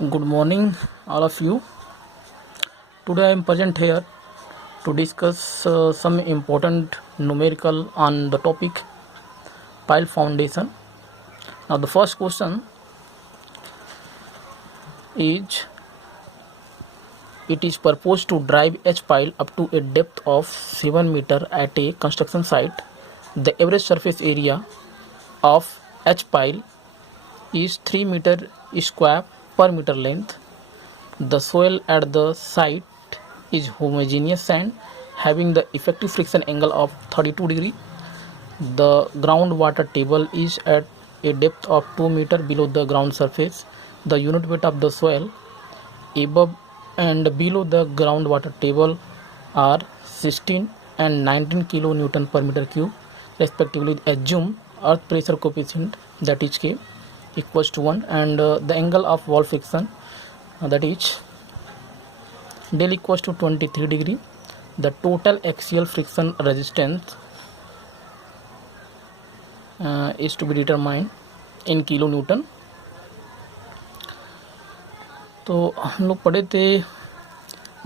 Good morning, all of you. Today I am present here to discuss some important numerical on the topic pile foundation. Now, the first question is: it is proposed to drive H pile up to a depth of 7 meter at a construction site. The average surface area of H pile is 3 meter square per meter length. The soil at the site is homogeneous sand having the effective friction angle of 32 degree. The groundwater table is at a depth of 2 meter below the ground surface. The unit weight of the soil above and below the groundwater table are 16 and 19 kilonewton per meter cube respectively. Assume earth pressure coefficient, that is K, equals to 1, and the angle of wall friction, that is del equals to 23 degree. The total axial friction resistance is to be determined in kilonewton. तो हम लोग पढ़े थे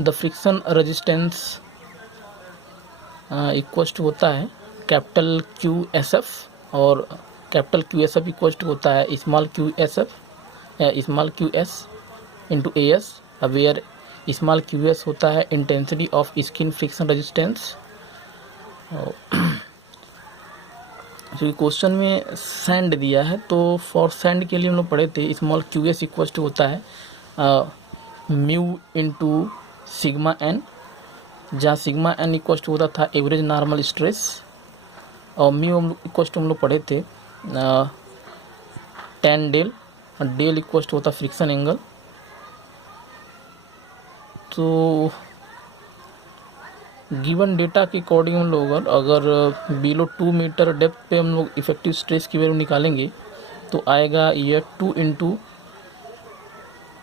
the friction resistance equals to होता है capital Q S F, और capital Q S F equals to होता है small Q S F small Q S into A S, where small Q S होता है intensity of skin friction resistance. Question में sand दिया है, तो for sand के लिए हम लोग पढ़े थे small Q S equals to होता है म्यू इंटू सिग्मा एन, जहाँ सिग्मा एन इक्वल्स टू होता था एवरेज नॉर्मल स्ट्रेस, और म्यू इक्वल्स टू हम लोग पढ़े थे tan del, del equals to होता फ्रिक्शन एंगल। तो गिवन डेटा के अकॉर्डिंग हम लोग अगर बिलो 2 मीटर डेप्थ पे हम लोग इफेक्टिव स्ट्रेस की वैल्यू निकालेंगे तो आएगा ये 2 इंटू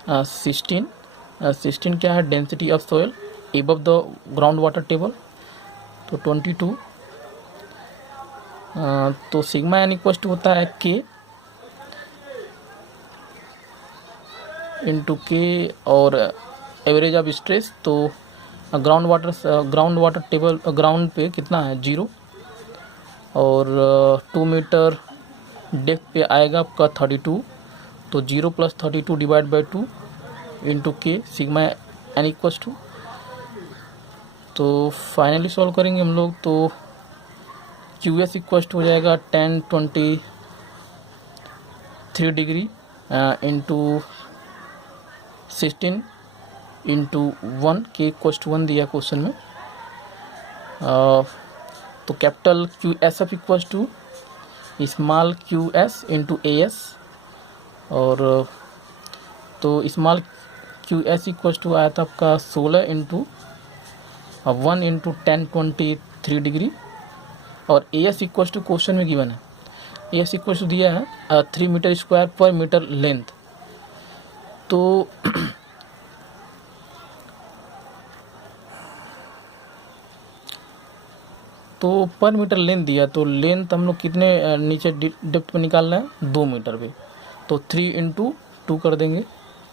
16 क्या है density of soil above the ground water table, तो 22। तो सिग्मा एन इक्वल टू होता है के इंटू के और एवरेज ऑफ स्ट्रेस, तो ग्राउंड वाटर टेबल ग्राउंड पे कितना है 0, और 2 मीटर डेप्थ पे आएगा आपका 32, तो 0 प्लस 32 डिवाइड बाई 2 इंटू के सिग्मा एन इक्वल्स टू। तो फाइनली सॉल्व करेंगे हम लोग, तो क्यू एस इक्वल्स टू हो जाएगा 1023 डिग्री इंटू 16 इंटू 1 के इक्वल्स टू 1 दिया क्वेश्चन में। तो capital Q S F equals to small Q S into A S, और तो small Q S equals to आया था आपका 16 इंटू 1 इंटू 1023 डिग्री, और A S equals to question में गिवन है ए एस इक्वल्स टू दिया है 3 मीटर स्क्वायर पर मीटर लेंथ। तो तो पर मीटर लेंथ दिया, तो लेंथ हम लोग कितने नीचे डेप्थ पे निकाल रहे हैं 2 मीटर पे, तो 3 इंटू 2 कर देंगे,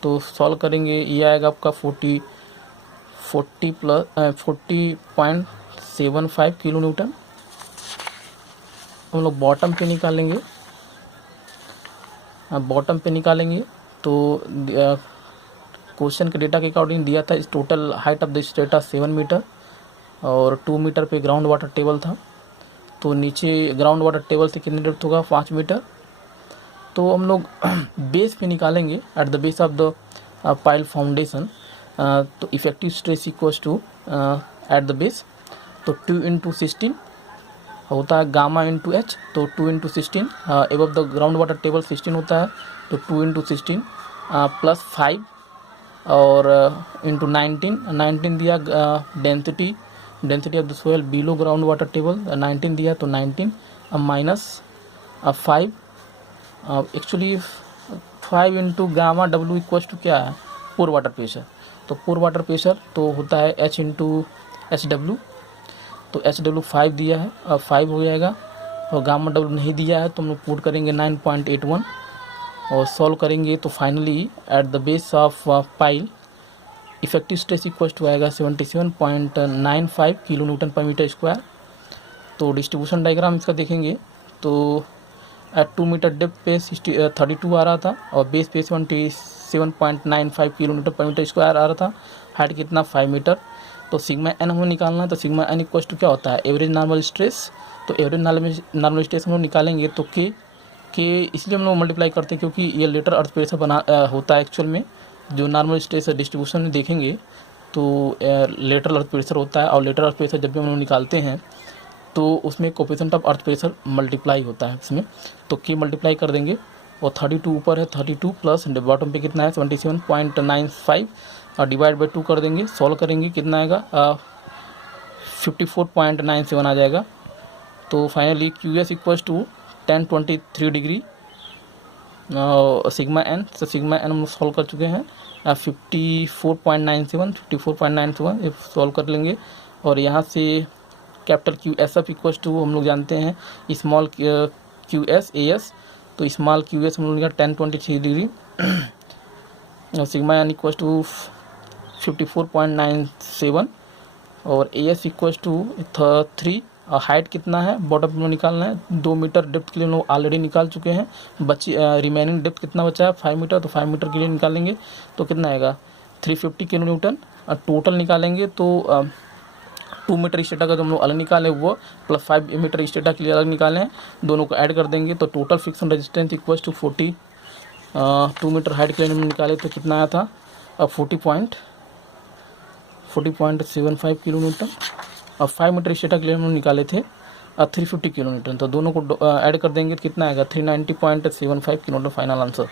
तो सॉल्व करेंगे ये आएगा आपका 40.75 किलो न्यूटन। हम लोग बॉटम पे निकालेंगे, तो क्वेश्चन के डेटा के अकॉर्डिंग दिया था इस total height of this data 7 metre और 2 मीटर पे ग्राउंड वाटर टेबल था, तो नीचे ग्राउंड वाटर टेबल से कितनी डेप्थ होगा 5 मीटर। तो हम लोग बेस पे निकालेंगे at the base of the pile foundation, तो effective stress equals to at the base, तो 2 इंटू 16 होता है गामा इंटू एच, तो 2 into 16 above the ground water table 16 होता है, तो 2 इंटू 16 प्लस 5 और इंटू 19 दिया density of the soil below ground water table 19 दिया, तो 19 minus 5, actually 5 into gamma W equals to क्या है पोर वाटर प्रेशर, तो पोर वाटर प्रेशर तो होता है एच इंटू एच डब्ल्यू, तो एच डब्ल्यू 5 दिया है, 5 हो जाएगा, और गामा डब्ल्यू नहीं दिया है तो हम लोग पुट करेंगे 9.81, और सॉल्व करेंगे तो finally at the base of pile effective stress equal to आएगा 77.95 kilo newton per metre square. तो डिस्ट्रीब्यूशन डायग्राम इसका देखेंगे तो एट 2 मीटर डेप्थ पे 32 आ रहा था और बेस पे 77.95 kilo newton per metre square आ रहा था। हाइट कितना 5 मीटर। तो सिग्मा एन हमें निकालना है। तो सिग्मा एन इक्वल टू क्या होता है एवरेज नॉर्मल स्ट्रेस। तो एवरेज नॉर्मल स्ट्रेस हम लोग निकालेंगे तो के इसलिए हम लोग मल्टीप्लाई करते हैं क्योंकि ये लेटर अर्थ प्रेशर बना होता है एक्चुअल में। जो नॉर्मल स्ट्रेस डिस्ट्रीब्यूशन में देखेंगे तो लेटरल अर्थ प्रेशर होता है और लेटरल अर्थ प्रेशर जब भी हम लोग निकालते हैं तो उसमें coefficient of earth pressure multiply होता है इसमें। तो के मल्टीप्लाई कर देंगे और 32 ऊपर है 32 प्लस बॉटम पे कितना है 77.95 और डिवाइड बाई 2 कर देंगे। सॉल्व करेंगे कितना आएगा 54.97 आ जाएगा। तो finally Q S equals to 1023 degree sigma N. तो सिग्मा एन हम लोग सॉल्व कर चुके हैं 54.97 सॉल्व कर लेंगे। और यहाँ से capital Q S F equals to हम लोग जानते हैं small Q S A S. तो स्मॉल क्यू एस हम लोग 1023 डिग्री और सिग्मा एन इक्वल्स टू 54.97 और A S equals to 3। Height कितना है बॉटम में निकालना है 2 मीटर डेप्थ के लिए हम लोग ऑलरेडी निकाल चुके हैं। बची रिमेनिंग डेप्थ कितना बचा है 5 मीटर। तो 5 मीटर के लिए निकालेंगे तो कितना आएगा 350 किलो न्यूटन। टोटल निकालेंगे तो 2 मीटर स्टेटा का जो हम लोग अलग निकाले वो प्लस 5 मीटर स्टेटा के लिए अलग निकाले हैं। दोनों को ऐड कर देंगे तो total friction resistance equals to 40 2 metre height के लिए हम निकाले तो कितना आया था 40.75 किलो न्यूटन और 5 मीटर स्टेटा के लिए हम लोग निकाले थे 350 किलो न्यूटन। तो दोनों को ऐड कर देंगे तो कितना आएगा 390.75 किलो न्यूटन फाइनल आंसर।